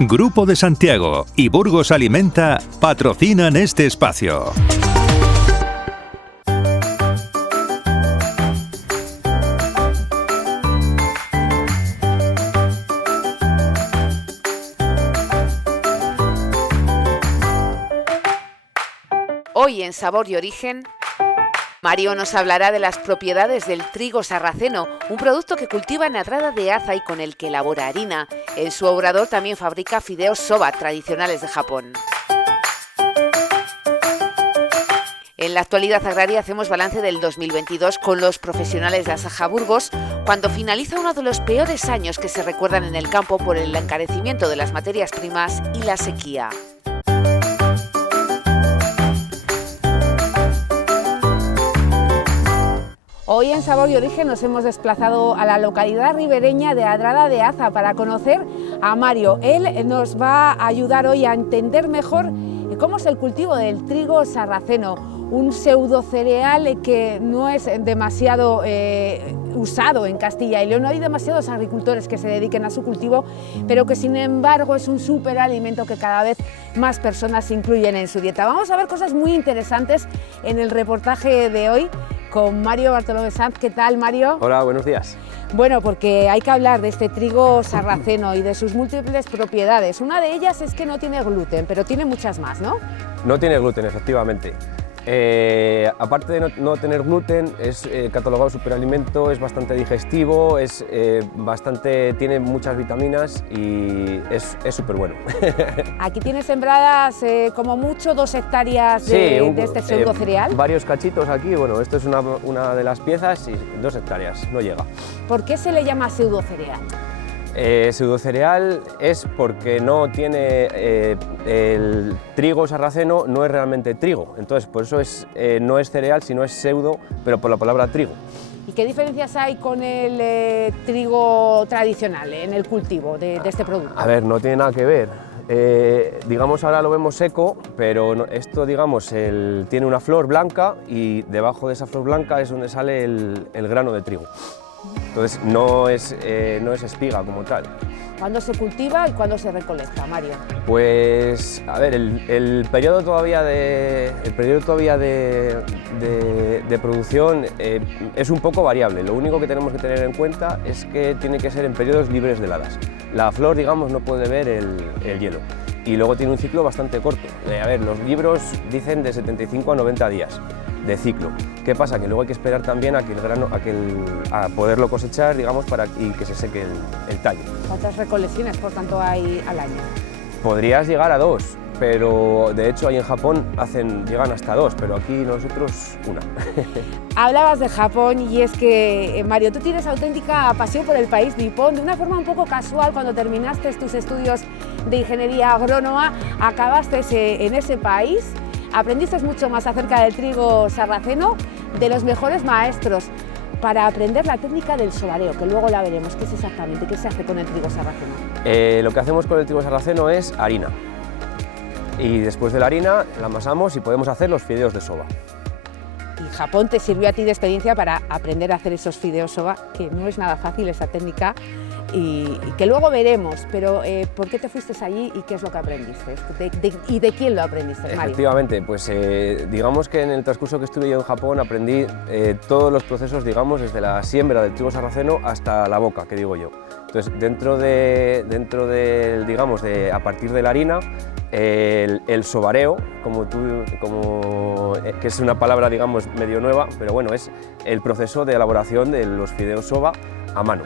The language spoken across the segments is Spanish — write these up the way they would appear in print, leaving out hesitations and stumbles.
Grupo de Santiago y Burgos Alimenta patrocinan este espacio. Hoy en Sabor y Origen, Mario nos hablará de las propiedades del trigo sarraceno, un producto que cultiva en Adrada de Aza y con el que elabora harina. En su obrador también fabrica fideos soba, tradicionales de Japón. En la actualidad agraria hacemos balance del 2022 con los profesionales de Asaja Burgos, cuando finaliza uno de los peores años que se recuerdan en el campo por el encarecimiento de las materias primas y la sequía. Hoy en Sabor y Origen nos hemos desplazado a la localidad ribereña de Adrada de Aza para conocer a Mario. Él nos va a ayudar hoy a entender mejor cómo es el cultivo del trigo sarraceno, un pseudo cereal que no es demasiado usado en Castilla y León. No hay demasiados agricultores que se dediquen a su cultivo, pero que sin embargo es un superalimento que cada vez más personas incluyen en su dieta. Vamos a ver cosas muy interesantes en el reportaje de hoy con Mario Bartolomé Sanz. ¿Qué tal, Mario? Hola, buenos días. Bueno, porque hay que hablar de este trigo sarraceno y de sus múltiples propiedades. Una de ellas es que no tiene gluten, pero tiene muchas más, ¿no? No tiene gluten, efectivamente. Aparte de no tener gluten, es catalogado superalimento, es bastante digestivo, tiene muchas vitaminas y es súper bueno. Aquí tienes sembradas como mucho 2 hectáreas de este pseudo cereal. Varios cachitos aquí, bueno, esto es una de las piezas y 2 hectáreas, no llega. ¿Por qué se le llama pseudo cereal? Pseudocereal es porque no tiene el trigo sarraceno, no es realmente trigo, entonces por eso no es cereal, sino es pseudo, pero por la palabra trigo. ¿Y qué diferencias hay con el trigo tradicional en el cultivo de este producto? A ver, no tiene nada que ver. Digamos, ahora lo vemos seco, pero esto, digamos, tiene una flor blanca y debajo de esa flor blanca es donde sale el grano de trigo. Entonces no es espiga como tal. ¿Cuándo se cultiva y cuándo se recolecta, Mario? Pues, a ver, el periodo todavía de producción es un poco variable. Lo único que tenemos que tener en cuenta es que tiene que ser en periodos libres de heladas. La flor, digamos, no puede ver el hielo. Y luego tiene un ciclo bastante corto. A ver, los libros dicen de 75 a 90 días de ciclo. ¿Qué pasa? Que luego hay que esperar también a que el grano, a poderlo cosechar, digamos, y que se seque el tallo. ¿Cuántas recolecciones, por tanto, hay al año? Podrías llegar a 2, pero de hecho ahí en Japón llegan hasta 2, pero aquí nosotros 1. Hablabas de Japón y es que, Mario, tú tienes auténtica pasión por el país nipón. De una forma un poco casual, cuando terminaste tus estudios de ingeniería agrónoma, acabaste en ese país. Aprendiste mucho más acerca del trigo sarraceno de los mejores maestros para aprender la técnica del sobareo, que luego la veremos. ¿Qué es exactamente? ¿Qué se hace con el trigo sarraceno? Lo que hacemos con el trigo sarraceno es harina. Y después de la harina la amasamos y podemos hacer los fideos de soba. Y Japón te sirvió a ti de experiencia para aprender a hacer esos fideos soba, que no es nada fácil esa técnica. Y que luego veremos, pero ¿por qué te fuiste allí y qué es lo que aprendiste? ¿Y de quién lo aprendiste, Mario? Efectivamente, pues digamos que en el transcurso que estuve yo en Japón aprendí todos los procesos, digamos, desde la siembra del trigo sarraceno hasta la boca, que digo yo. Entonces, digamos, a partir de la harina, el sobareo, que es una palabra, digamos, medio nueva, pero bueno, es el proceso de elaboración de los fideos soba a mano.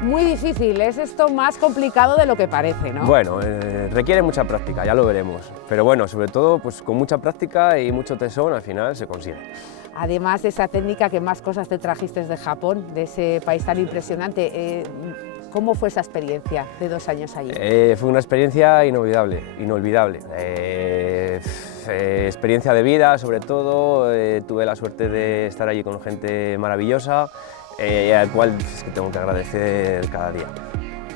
Muy difícil, es esto más complicado de lo que parece, ¿no? Bueno, requiere mucha práctica, ya lo veremos, pero bueno, sobre todo pues con mucha práctica y mucho tesón al final se consigue. Además de esa técnica, ¿qué más cosas te trajiste de Japón, de ese país tan impresionante? ¿Cómo fue esa experiencia de 2 años allí? Fue una experiencia inolvidable. Experiencia de vida, sobre todo, tuve la suerte de estar allí con gente maravillosa, al cual es que tengo que agradecer cada día.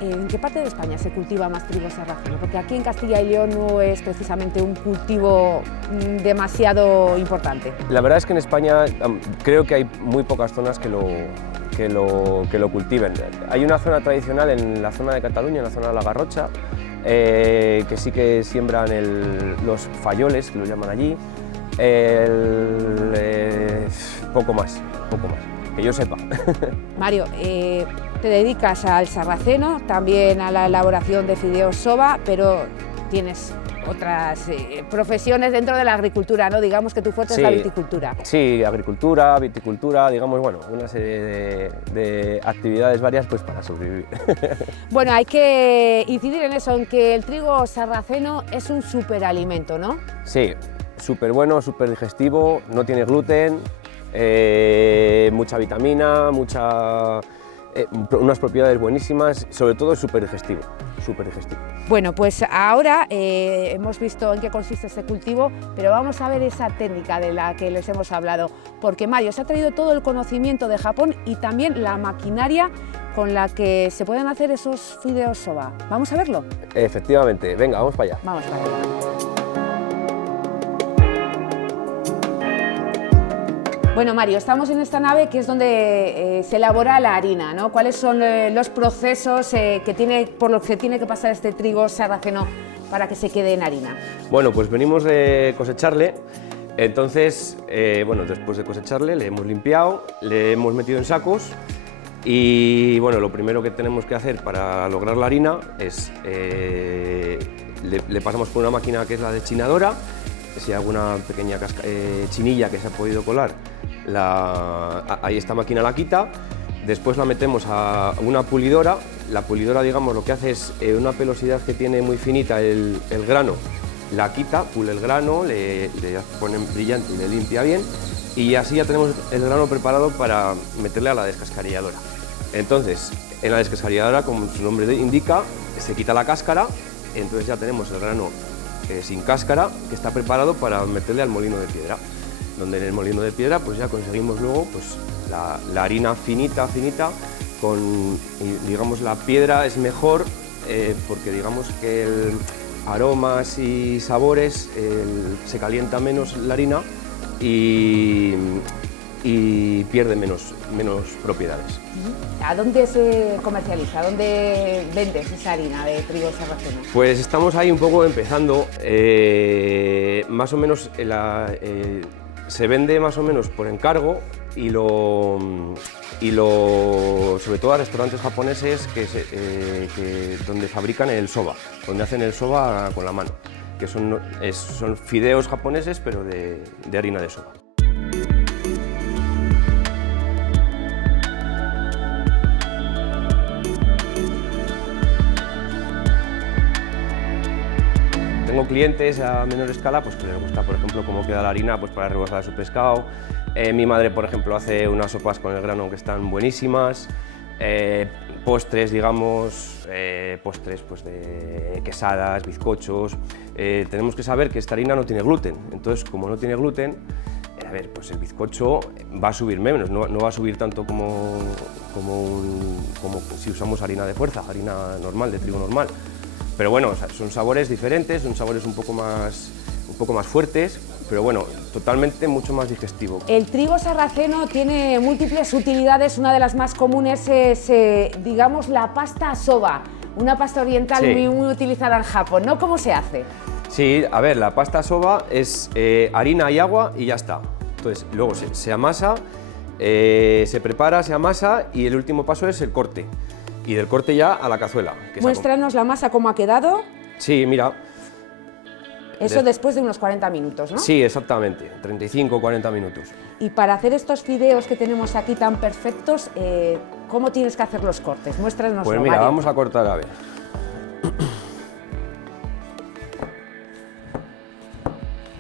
¿En qué parte de España se cultiva más trigo sarraceno? Porque aquí en Castilla y León no es precisamente un cultivo demasiado importante. La verdad es que en España creo que hay muy pocas zonas que que lo cultiven. Hay una zona tradicional en la zona de Cataluña, en la zona de la Garrocha, que sí que siembran los fayoles, que lo llaman allí, poco más, que yo sepa. Mario, te dedicas al sarraceno, también a la elaboración de fideos soba, pero tienes otras profesiones dentro de la agricultura, ¿no? Digamos que tu fuerte es la viticultura. Sí, agricultura, viticultura, digamos, bueno, una serie de actividades varias pues para sobrevivir. Bueno, hay que incidir en eso, en que el trigo sarraceno es un superalimento, ¿no? Sí, súper bueno, súper digestivo, no tiene gluten, mucha vitamina, unas propiedades buenísimas, sobre todo es súper digestivo, súper digestivo. Bueno, pues ahora hemos visto en qué consiste este cultivo, pero vamos a ver esa técnica de la que les hemos hablado, porque Mario se ha traído todo el conocimiento de Japón y también la maquinaria con la que se pueden hacer esos fideos soba. ¿Vamos a verlo? Efectivamente, venga, vamos para allá. Vamos para allá. Bueno, Mario, estamos en esta nave que es donde se elabora la harina, ¿no? ¿Cuáles son los procesos por los que tiene que pasar este trigo sarraceno para que se quede en harina? Bueno, pues venimos de cosecharle, entonces, bueno, después de cosecharle le hemos limpiado, le hemos metido en sacos y, bueno, lo primero que tenemos que hacer para lograr la harina es, le pasamos por una máquina que es la dechinadora. Si hay alguna pequeña chinilla que se ha podido colar, ahí esta máquina la quita. Después la metemos a una pulidora. La pulidora, digamos, lo que hace es una pelosidad que tiene muy finita el grano, la quita, pule el grano, le pone brillante y le limpia bien, y así ya tenemos el grano preparado para meterle a la descascarilladora. Entonces, en la descascarilladora, como su nombre indica, se quita la cáscara, entonces ya tenemos el grano sin cáscara, que está preparado para meterle al molino de piedra, donde en el molino de piedra pues ya conseguimos luego pues, la harina finita, y digamos la piedra es mejor porque digamos que el aromas y sabores se calienta menos la harina y pierde menos propiedades. ¿A dónde se comercializa? ¿A dónde vendes esa harina de trigo sarraceno? Pues estamos ahí un poco empezando, más o menos se vende más o menos por encargo y sobre todo a restaurantes japoneses donde fabrican el soba, donde hacen el soba con la mano, que son fideos japoneses pero de harina de soba. Tengo clientes a menor escala pues, que les gusta, por ejemplo, cómo queda la harina pues, para rebozar su pescado. Mi madre, por ejemplo, hace unas sopas con el grano que están buenísimas. Postres, digamos, postres pues, de quesadas, bizcochos. Tenemos que saber que esta harina no tiene gluten, entonces, como no tiene gluten, a ver, pues el bizcocho va a subir menos, no va a subir tanto como si usamos harina de fuerza, harina normal, de trigo normal. Pero bueno, o sea, son sabores diferentes, son sabores un poco más fuertes, pero bueno, totalmente mucho más digestivo. El trigo sarraceno tiene múltiples utilidades, una de las más comunes es, digamos, la pasta soba, una pasta oriental muy utilizada en Japón, ¿no? ¿Cómo se hace? Sí, a ver, la pasta soba es harina y agua y ya está. Entonces, luego se amasa, se prepara, se amasa y el último paso es el corte. Y del corte ya a la cazuela. Muéstranos la masa cómo ha quedado. Sí, mira. Eso después de unos 40 minutos, ¿no? Sí, exactamente, 35 o 40 minutos. Y para hacer estos fideos que tenemos aquí tan perfectos, ¿cómo tienes que hacer los cortes? Muéstranos. Pues mira, vamos a cortar a ver.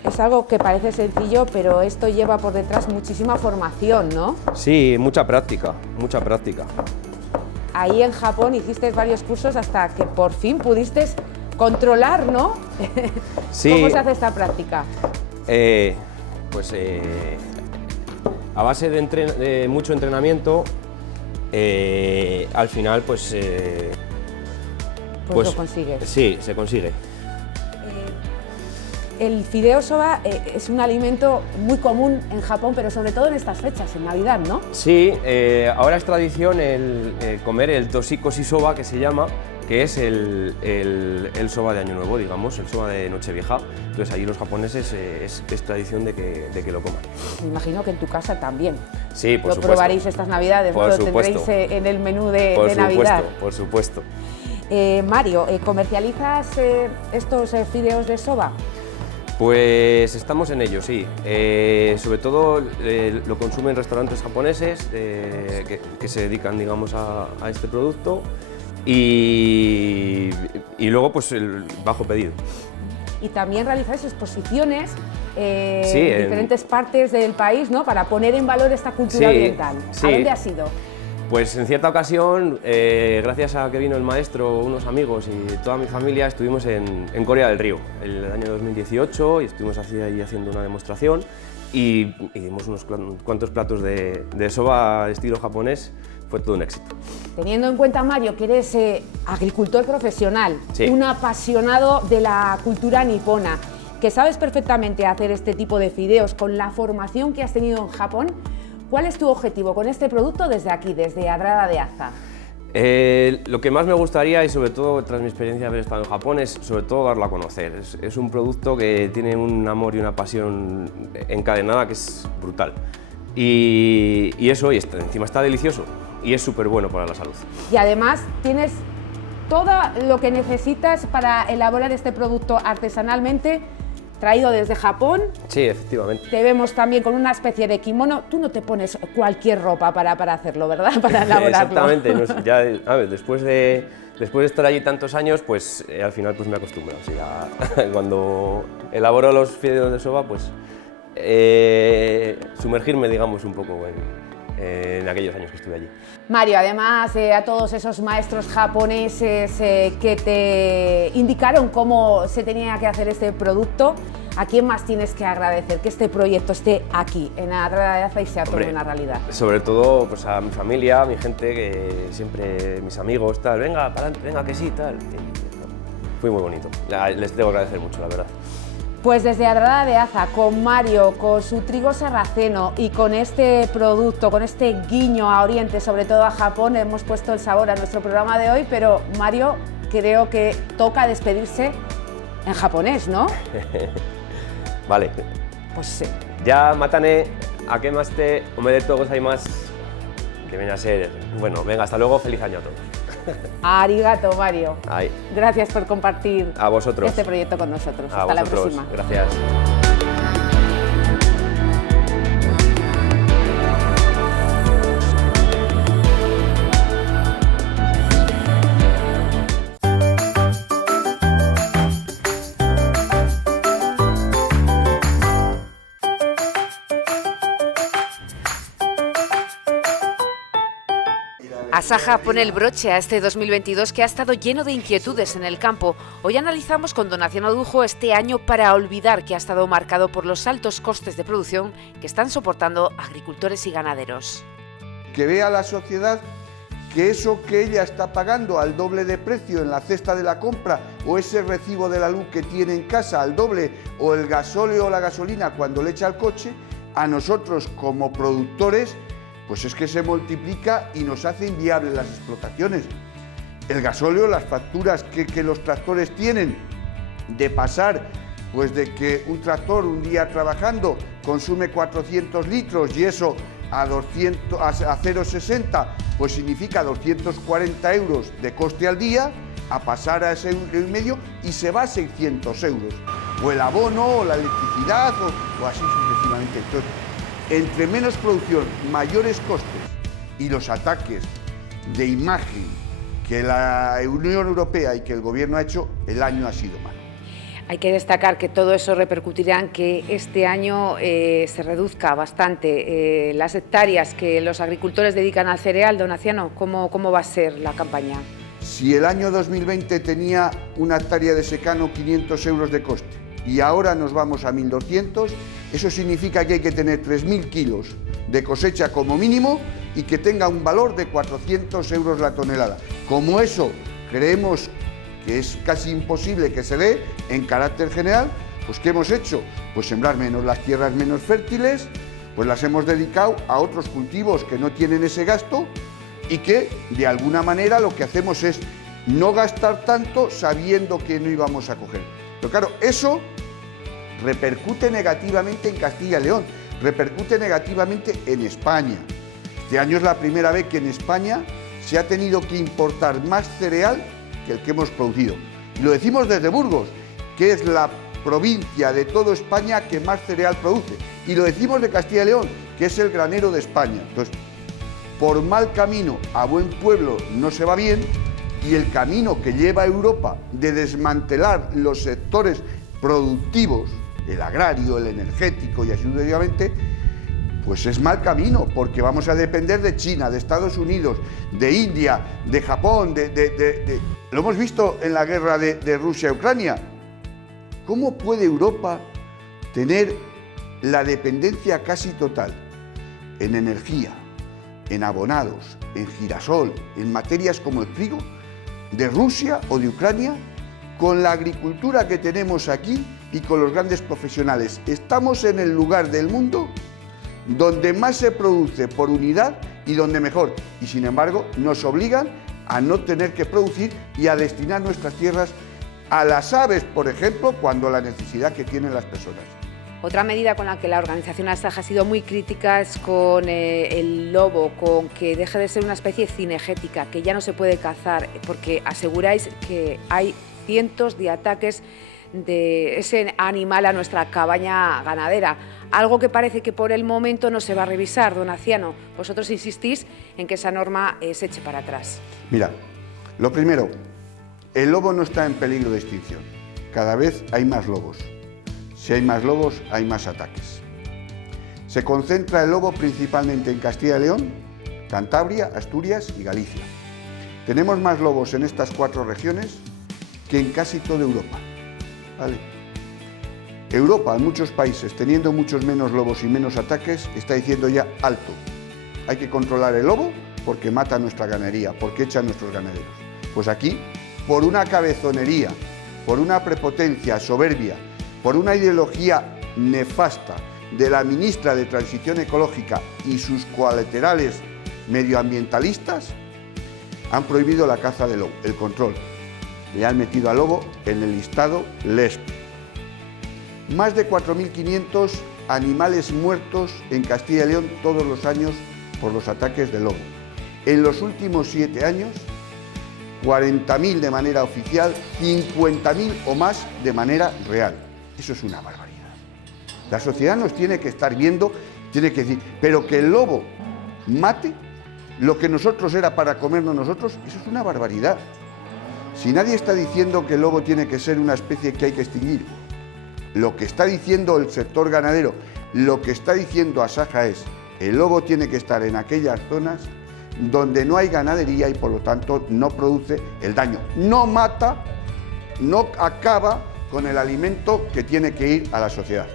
Es algo que parece sencillo, pero esto lleva por detrás muchísima formación, ¿no? Sí, mucha práctica, mucha práctica. Ahí en Japón hiciste varios cursos hasta que por fin pudiste controlar, ¿no? Sí. ¿Cómo se hace esta práctica? A base de mucho entrenamiento, al final pues lo consigues. Sí, se consigue. El fideo soba es un alimento muy común en Japón, pero sobre todo en estas fechas, en Navidad, ¿no? Sí, ahora es tradición el comer el toshikoshi soba, que se llama, que es el soba de Año Nuevo, digamos, el soba de Nochevieja. Entonces allí los japoneses es tradición de que lo coman. Me imagino que en tu casa también. Sí, por supuesto. Lo probaréis estas Navidades, ¿no? Lo tendréis en el menú de Navidad. Por supuesto. Mario, ¿comercializas estos fideos de soba? Pues estamos en ello, sí. Sobre todo lo consumen restaurantes japoneses que se dedican, digamos, a este producto y luego pues el bajo pedido. Y también realizáis exposiciones en diferentes partes del país, ¿no? Para poner en valor esta cultura oriental. Sí. ¿A dónde ha sido? Pues en cierta ocasión, gracias a que vino el maestro, unos amigos y toda mi familia, estuvimos en Corea del Río el año 2018 y estuvimos ahí haciendo una demostración y dimos unos cuantos platos de soba estilo japonés. Fue todo un éxito. Teniendo en cuenta, Mario, que eres agricultor profesional, sí, un apasionado de la cultura nipona, que sabes perfectamente hacer este tipo de fideos con la formación que has tenido en Japón, ¿cuál es tu objetivo con este producto desde aquí, desde Adrada de Aza? Lo que más me gustaría, y sobre todo tras mi experiencia de haber estado en Japón, es sobre todo darlo a conocer. Es un producto que tiene un amor y una pasión encadenada que es brutal. Y eso, y encima está delicioso y es súper bueno para la salud. Y además tienes todo lo que necesitas para elaborar este producto artesanalmente, traído desde Japón. Sí, efectivamente. Te vemos también con una especie de kimono. Tú no te pones cualquier ropa para hacerlo, ¿verdad? Para elaborarlo. Exactamente. Ya, a ver, después de estar allí tantos años, pues al final pues me acostumbro. O sea, cuando elaboro los fideos de soba, pues sumergirme, digamos, un poco en aquellos años que estuve allí. Mario, además a todos esos maestros japoneses que te indicaron cómo se tenía que hacer este producto, ¿a quién más tienes que agradecer que este proyecto esté aquí, en Adrada de Aza, y sea todo una realidad? Sobre todo pues, a mi familia, a mi gente, que siempre, mis amigos, tal, venga, para adelante, venga, que sí, tal. Fue muy bonito, les tengo que agradecer mucho, la verdad. Pues desde Adrada de Aza, con Mario, con su trigo sarraceno y con este producto, con este guiño a Oriente, sobre todo a Japón, hemos puesto el sabor a nuestro programa de hoy, pero Mario, creo que toca despedirse en japonés, ¿no? Vale. Pues sí. Ya, matane, akemaste, omedetou gozaimasu, que viene a ser, bueno, venga, hasta luego, feliz año a todos. Arigato, Mario. Ay. Gracias por compartir a vosotros este proyecto con nosotros. A Hasta vosotros. La próxima. Gracias. Asaja pone el broche a este 2022 que ha estado lleno de inquietudes en el campo. Hoy analizamos con Donación Odujo este año para olvidar que ha estado marcado por los altos costes de producción que están soportando agricultores y ganaderos. Que vea la sociedad que eso que ella está pagando al doble de precio en la cesta de la compra, o ese recibo de la luz que tiene en casa al doble, o el gasóleo o la gasolina cuando le echa al coche, a nosotros como productores pues es que se multiplica y nos hace inviables las explotaciones. El gasóleo, las facturas que los tractores tienen de pasar, pues de que un tractor un día trabajando consume 400 litros y eso a 0,60, pues significa 240 euros de coste al día, a pasar a ese €1,5 y se va a 600 euros. O el abono, o la electricidad, o así sucesivamente. Entonces, entre menos producción, mayores costes y los ataques de imagen que la Unión Europea y que el Gobierno ha hecho, el año ha sido malo. Hay que destacar que todo eso repercutirá en que este año se reduzca bastante las hectáreas que los agricultores dedican al cereal. Donaciano, ¿cómo va a ser la campaña? Si el año 2020 tenía una hectárea de secano 500 euros de coste y ahora nos vamos a 1.200, eso significa que hay que tener 3.000 kilos de cosecha como mínimo y que tenga un valor de 400 euros la tonelada. Como eso creemos que es casi imposible que se dé en carácter general, Pues ¿qué hemos hecho? Pues sembrar menos, las tierras menos fértiles, pues las hemos dedicado a otros cultivos que no tienen ese gasto y que de alguna manera lo que hacemos es no gastar tanto sabiendo que no íbamos a coger. Pero claro, eso repercute negativamente en Castilla y León, repercute negativamente en España. Este año es la primera vez que en España se ha tenido que importar más cereal que el que hemos producido. Y lo decimos desde Burgos, que es la provincia de toda España que más cereal produce. Y lo decimos de Castilla y León, que es el granero de España. Entonces, por mal camino a buen pueblo no se va bien, y el camino que lleva a Europa de desmantelar los sectores productivos, el agrario, el energético y así sucesivamente, pues es mal camino, porque vamos a depender de China, de Estados Unidos, de India, de Japón, Lo hemos visto en la guerra de Rusia-Ucrania. ¿Cómo puede Europa tener la dependencia casi total en energía, en abonados, en girasol, en materias como el trigo, de Rusia o de Ucrania, con la agricultura que tenemos aquí y con los grandes profesionales? Estamos en el lugar del mundo donde más se produce por unidad y donde mejor. Y sin embargo, nos obligan a no tener que producir y a destinar nuestras tierras a las aves, por ejemplo, cuando la necesidad que tienen las personas. Otra medida con la que la organización Asaja ha sido muy crítica es con el lobo, con que deje de ser una especie cinegética, que ya no se puede cazar, porque aseguráis que hay cientos de ataques de ese animal a nuestra cabaña ganadera, algo que parece que por el momento no se va a revisar, don Aciano. Vosotros insistís en que esa norma se eche para atrás. Mira, lo primero, el lobo no está en peligro de extinción. Cada vez hay más lobos. Si hay más lobos, hay más ataques. Se concentra el lobo principalmente en Castilla y León, Cantabria, Asturias y Galicia. Tenemos más lobos en estas 4 regiones que en casi toda Europa. ¿Vale? Europa, en muchos países, teniendo muchos menos lobos y menos ataques, está diciendo ya alto. Hay que controlar el lobo porque mata nuestra ganadería, porque echa a nuestros ganaderos. Pues aquí, por una cabezonería, por una prepotencia soberbia, por una ideología nefasta de la ministra de Transición Ecológica y sus colaterales medioambientalistas, han prohibido la caza de lobo, el control. Le han metido al lobo en el listado LESP. Más de 4.500 animales muertos en Castilla y León todos los años por los ataques de lobo. En los últimos 7 años, 40.000 de manera oficial, 50.000 o más de manera real. Eso es una barbaridad. La sociedad nos tiene que estar viendo, tiene que decir, pero que el lobo mate lo que nosotros era para comernos nosotros, eso es una barbaridad. Si nadie está diciendo que el lobo tiene que ser una especie que hay que extinguir, lo que está diciendo el sector ganadero, lo que está diciendo Asaja es, el lobo tiene que estar en aquellas zonas donde no hay ganadería y por lo tanto no produce el daño. No mata, no acaba con el alimento que tiene que ir a la sociedad.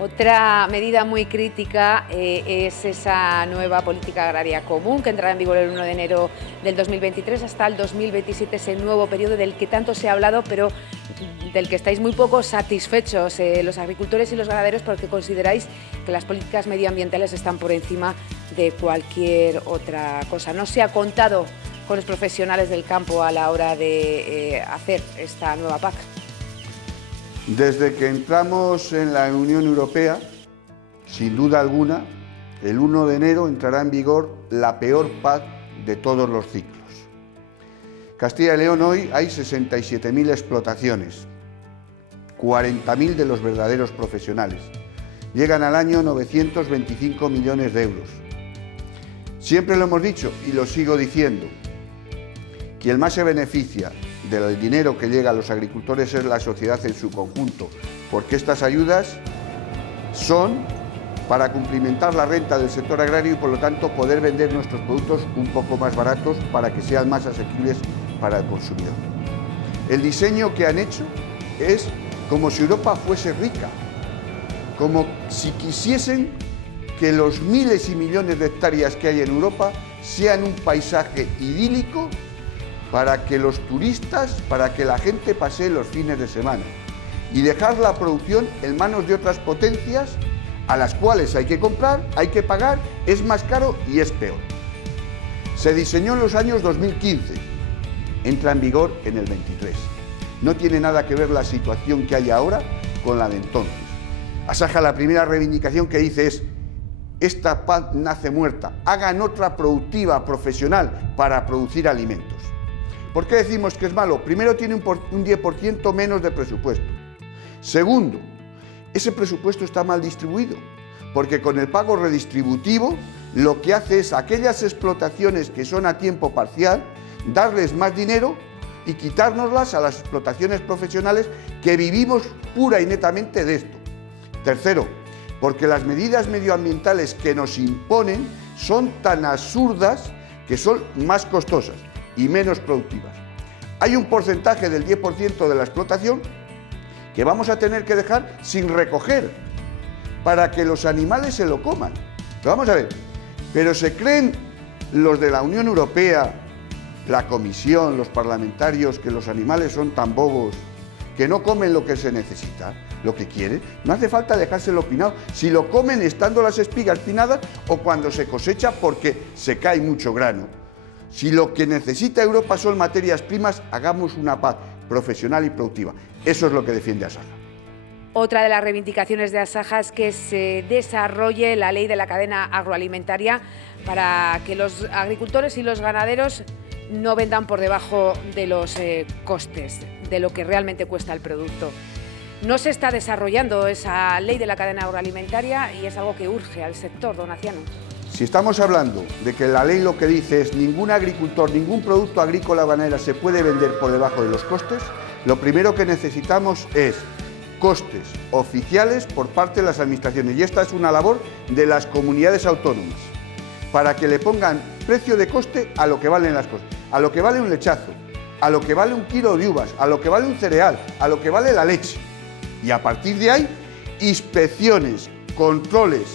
Otra medida muy crítica es esa nueva política agraria común que entrará en vigor el 1 de enero del 2023 hasta el 2027, ese nuevo periodo del que tanto se ha hablado, pero del que estáis muy poco satisfechos los agricultores y los ganaderos porque consideráis que las políticas medioambientales están por encima de cualquier otra cosa. No se ha contado con los profesionales del campo a la hora de hacer esta nueva PAC. Desde que entramos en la Unión Europea, sin duda alguna, el 1 de enero entrará en vigor la peor PAC de todos los ciclos. Castilla y León hoy hay 67.000 explotaciones, 40.000 de los verdaderos profesionales. Llegan al año 925 millones de euros. Siempre lo hemos dicho y lo sigo diciendo, quien más se beneficia del dinero que llega a los agricultores es la sociedad en su conjunto, porque estas ayudas son para cumplimentar la renta del sector agrario y por lo tanto poder vender nuestros productos un poco más baratos para que sean más asequibles para el consumidor. El diseño que han hecho es como si Europa fuese rica, como si quisiesen que los miles y millones de hectáreas que hay en Europa sean un paisaje idílico para que los turistas, para que la gente pasee los fines de semana. y dejar la producción en manos de otras potencias a las cuales hay que comprar, hay que pagar, es más caro y es peor. Se diseñó en los años 2015, entra en vigor en el 23. No tiene nada que ver la situación que hay ahora con la de entonces. Asaja, la primera reivindicación que dice es: esta PAC nace muerta, hagan otra productiva, profesional, para producir alimentos. ¿Por qué decimos que es malo? Primero, tiene un 10% menos de presupuesto. Segundo, ese presupuesto está mal distribuido, porque con el pago redistributivo lo que hace es a aquellas explotaciones que son a tiempo parcial, darles más dinero y quitárnoslas a las explotaciones profesionales que vivimos pura y netamente de esto. Tercero, porque las medidas medioambientales que nos imponen son tan absurdas que son más costosas y menos productivas. Hay un porcentaje del 10% de la explotación que vamos a tener que dejar sin recoger para que los animales se lo coman. Pero vamos a ver, pero se creen los de la Unión Europea, la Comisión, los parlamentarios, que los animales son tan bobos que no comen lo que se necesita, lo que quieren. No hace falta dejárselo pinado. Si lo comen estando las espigas pinadas o cuando se cosecha porque se cae mucho grano. Si lo que necesita Europa son materias primas, hagamos una PAC profesional y productiva. Eso es lo que defiende Asaja. Otra de las reivindicaciones de Asaja es que se desarrolle la ley de la cadena agroalimentaria para que los agricultores y los ganaderos no vendan por debajo de los costes, de lo que realmente cuesta el producto. No se está desarrollando esa ley de la cadena agroalimentaria y es algo que urge al sector, don Aciano. Si estamos hablando de que la ley lo que dice es ningún agricultor, ningún producto agrícola o ganadero se puede vender por debajo de los costes, lo primero que necesitamos es costes oficiales por parte de las administraciones, y esta es una labor de las comunidades autónomas, para que le pongan precio de coste a lo que valen las cosas, a lo que vale un lechazo, a lo que vale un kilo de uvas, a lo que vale un cereal, a lo que vale la leche. Y a partir de ahí, inspecciones, controles,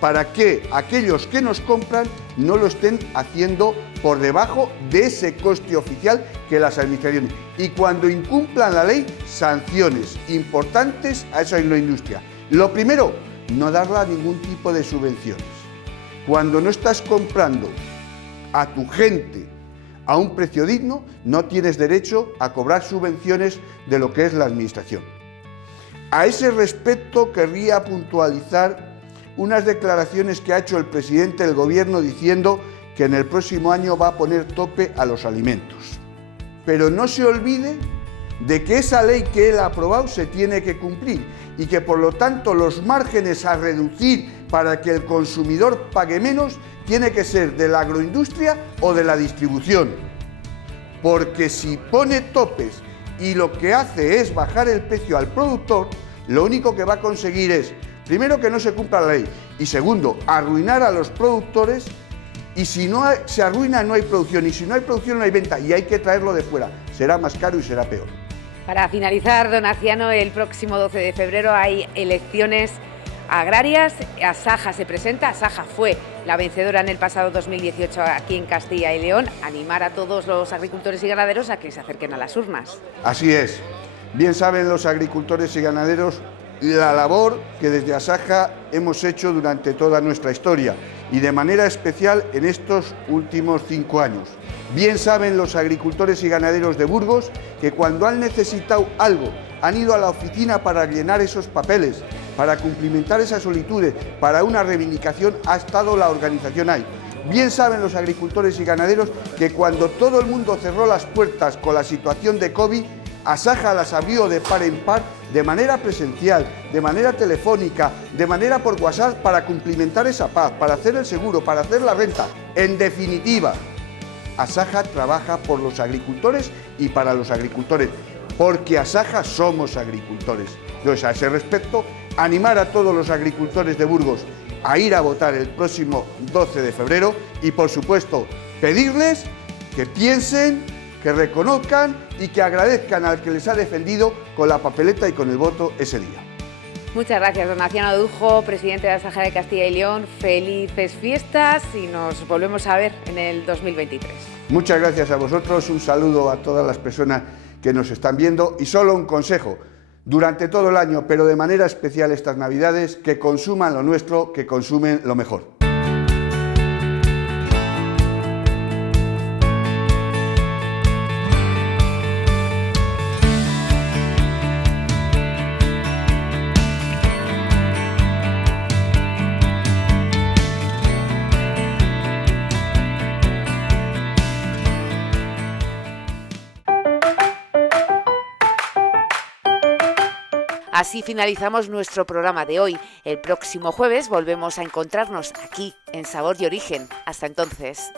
para que aquellos que nos compran no lo estén haciendo por debajo de ese coste oficial que las administraciones. Y cuando incumplan la ley, sanciones importantes a esa industria. Lo primero, no darle ningún tipo de subvenciones. Cuando no estás comprando a tu gente a un precio digno, no tienes derecho a cobrar subvenciones de lo que es la administración. A ese respecto, querría puntualizar unas declaraciones que ha hecho el presidente del Gobierno diciendo que en el próximo año va a poner tope a los alimentos. Pero no se olvide de que esa ley que él ha aprobado se tiene que cumplir y que por lo tanto los márgenes a reducir para que el consumidor pague menos tiene que ser de la agroindustria o de la distribución. Porque si pone topes y lo que hace es bajar el precio al productor, lo único que va a conseguir es, primero, que no se cumpla la ley y segundo, arruinar a los productores, y si no se arruina no hay producción, y si no hay producción no hay venta y hay que traerlo de fuera, será más caro y será peor. Para finalizar, don Aciano, el próximo 12 de febrero hay elecciones agrarias. Asaja se presenta, Asaja fue la vencedora en el pasado 2018 aquí en Castilla y León. Animar a todos los agricultores y ganaderos a que se acerquen a las urnas. Así es. Bien saben los agricultores y ganaderos la labor que desde Asaja hemos hecho durante toda nuestra historia y de manera especial en estos últimos 5 años. Bien saben los agricultores y ganaderos de Burgos que cuando han necesitado algo han ido a la oficina para llenar esos papeles, para cumplimentar esas solicitudes, para una reivindicación ha estado la organización ahí. Bien saben los agricultores y ganaderos que cuando todo el mundo cerró las puertas con la situación de COVID, Asaja las abrió de par en par, de manera presencial, de manera telefónica, de manera por WhatsApp, para cumplimentar esa paz, para hacer el seguro, para hacer la renta. En definitiva, Asaja trabaja por los agricultores y para los agricultores, porque Asaja somos agricultores. Entonces, a ese respecto, animar a todos los agricultores de Burgos a ir a votar el próximo 12 de febrero y, por supuesto, pedirles que piensen, que reconozcan y que agradezcan al que les ha defendido con la papeleta y con el voto ese día. Muchas gracias, don Aciano Dujo, presidente de Asaja de Castilla y León. Felices fiestas y nos volvemos a ver en el 2023. Muchas gracias a vosotros, un saludo a todas las personas que nos están viendo y solo un consejo. durante todo el año, pero de manera especial estas Navidades, que consuman lo nuestro, que consumen lo mejor. Así finalizamos nuestro programa de hoy. El próximo jueves volvemos a encontrarnos aquí en Sabor y Origen. Hasta entonces.